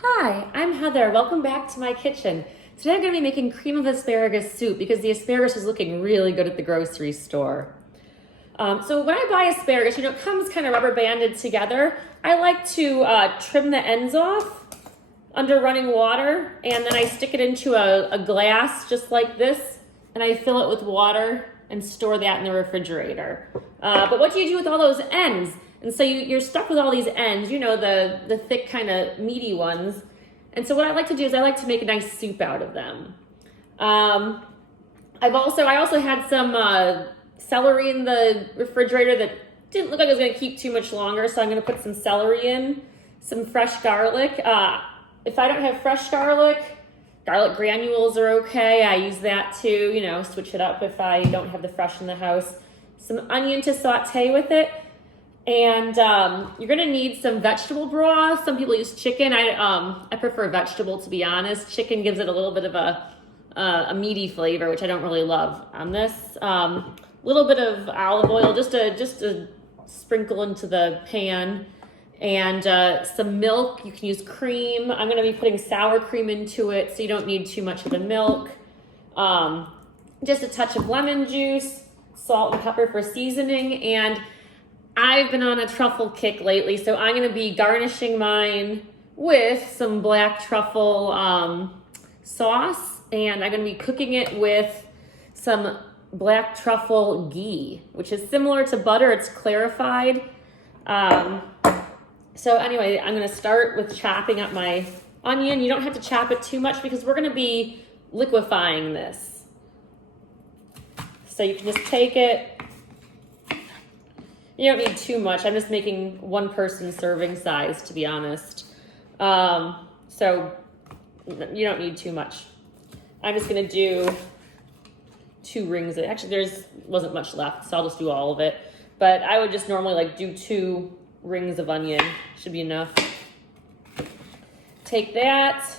Hi, I'm Heather. Welcome back to my kitchen. Today I'm going to be making cream of asparagus soup because the asparagus is looking really good at the grocery store. So when I buy asparagus, it comes kind of rubber banded together. I like to trim the ends off under running water, and then I stick it into a glass just like this, and I fill it with water and store that in the refrigerator. But what do you do with all those ends? And so you're stuck with all these ends, the thick kind of meaty ones. And so what I like to do is I like to make a nice soup out of them. I also had some celery in the refrigerator that didn't look like it was going to keep too much longer, so I'm going to put some celery in, some fresh garlic. If I don't have fresh garlic granules are okay. I use that too, switch it up if I don't have the fresh in the house. Some onion to saute with it. And you're gonna need some vegetable broth. Some people use chicken. I prefer vegetable, to be honest. Chicken gives it a little bit of a meaty flavor, which I don't really love on this. Little bit of olive oil, just to sprinkle into the pan, and some milk. You can use cream. I'm gonna be putting sour cream into it, so you don't need too much of the milk. Just a touch of lemon juice, salt and pepper for seasoning, and I've been on a truffle kick lately, so I'm going to be garnishing mine with some black truffle sauce, and I'm going to be cooking it with some black truffle ghee, which is similar to butter. It's clarified. So anyway, I'm going to start with chopping up my onion. You don't have to chop it too much because we're going to be liquefying this. So you can just take it. You don't need too much. I'm just making one person serving size, to be honest. So you don't need too much. I'm just gonna do 2 rings. Actually, there wasn't much left, so I'll just do all of it. But I would just normally do 2 rings of onion. Should be enough. Take that.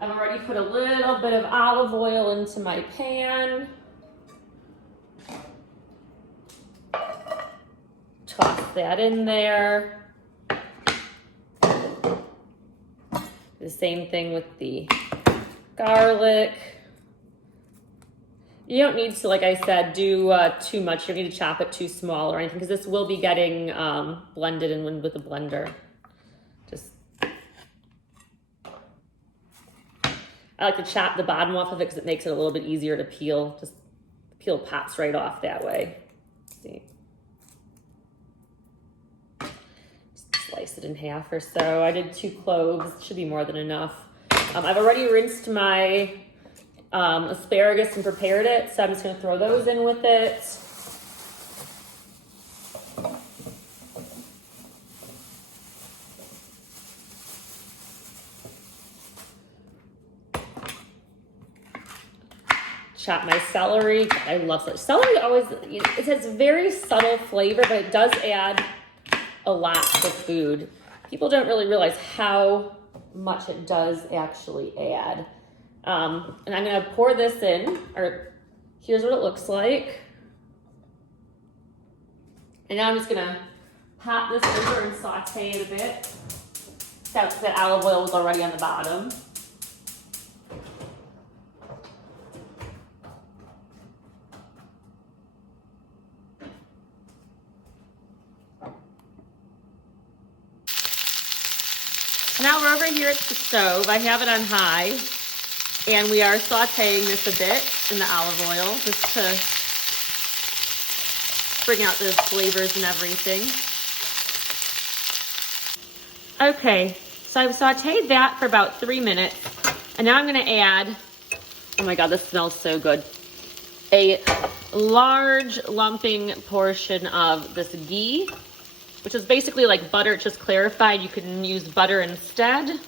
I've already put a little bit of olive oil into my pan. Toss that in there. The same thing with the garlic. You don't need to, like I said, do too much. You don't need to chop it too small or anything because this will be getting blended in with a blender. I like to chop the bottom off of it because it makes it a little bit easier to peel. Just the peel pops right off that way. See. Slice it in half or so. I did 2 cloves. Should be more than enough. I've already rinsed my asparagus and prepared it, so I'm just going to throw those in with it. Chop my celery. I love celery. Celery always, it has very subtle flavor, but it does add a lot to food. People don't really realize how much it does actually add. And I'm gonna pour this in, or here's what it looks like. And now I'm just gonna pop this over and saute it a bit. That olive oil was already on the bottom. Now we're over here at the stove. I have it on high, and we are sauteing this a bit in the olive oil just to bring out the flavors and everything. Okay, so I've sauteed that for about 3 minutes, and now I'm gonna add, oh my God, this smells so good, a large lumping portion of this ghee, which is basically like butter, it's just clarified. You can use butter instead.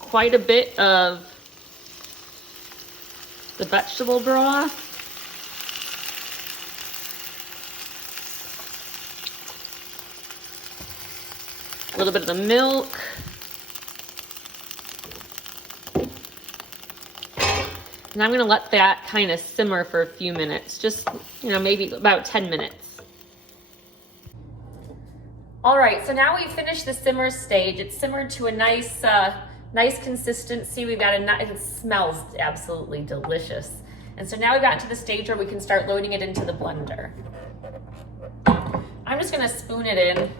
Quite a bit of the vegetable broth. A little bit of the milk. And I'm gonna let that kind of simmer for a few minutes, just, maybe about 10 minutes. All right, so now we finished the simmer stage. It's simmered to a nice consistency. We've got it smells absolutely delicious. And so now we've gotten to the stage where we can start loading it into the blender. I'm just gonna spoon it in.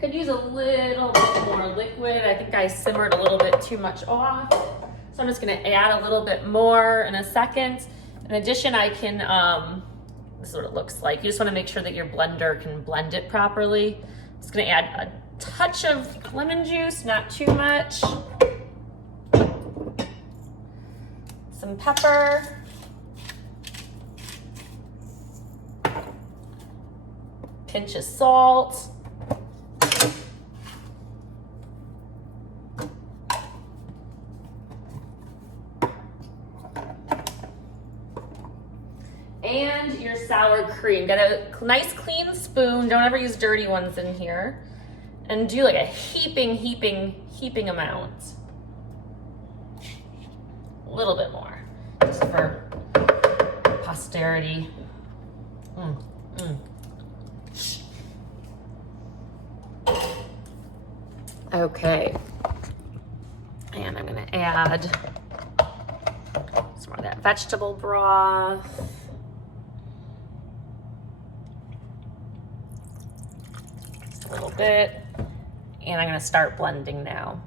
Could use a little bit more liquid. I think I simmered a little bit too much off. So I'm just gonna add a little bit more in a second. In addition, I can, this is what it looks like. You just wanna make sure that your blender can blend it properly. I'm just gonna add a touch of lemon juice, not too much. Some pepper. Pinch of salt. And your sour cream. Get a nice clean spoon. Don't ever use dirty ones in here. And do like a heaping amount. A little bit more, just for posterity. Okay. And I'm gonna add some more of that vegetable broth. A little bit, and I'm gonna start blending now.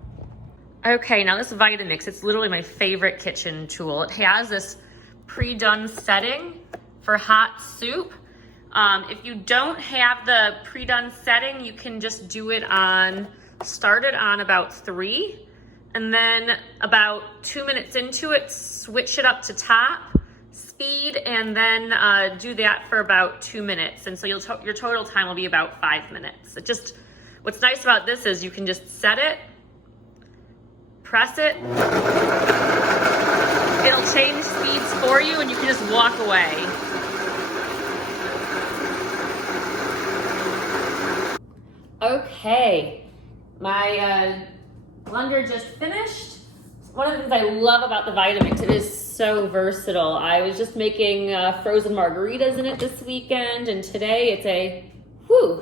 Okay, now this Vitamix, it's literally my favorite kitchen tool. It has this pre-done setting for hot soup. If you don't have the pre-done setting, you can just do it start it on about 3, and then about 2 minutes into it, switch it up to top speed, and then do that for about 2 minutes. And so your total time will be about 5 minutes. What's nice about this is you can just set it, press it, it'll change speeds for you, and you can just walk away. Okay, my blender just finished. One of the things I love about the Vitamix, it is so versatile. I was just making frozen margaritas in it this weekend, and today it's a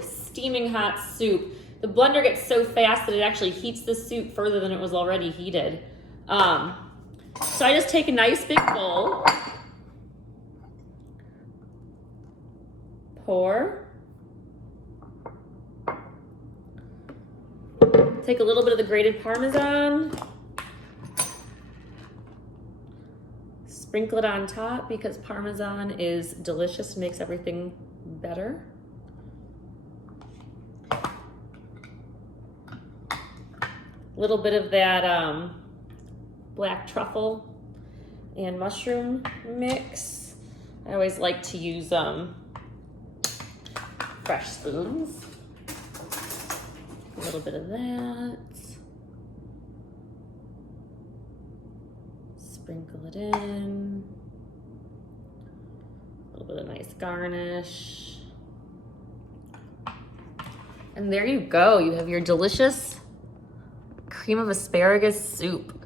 steaming hot soup. The blender gets so fast that it actually heats the soup further than it was already heated. So I just take a nice big bowl, pour, take a little bit of the grated parmesan, sprinkle it on top because parmesan is delicious, makes everything better. A little bit of that black truffle and mushroom mix. I always like to use fresh spoons. A little bit of that. Sprinkle it in. A little bit of nice garnish. And there you go. You have your delicious cream of asparagus soup.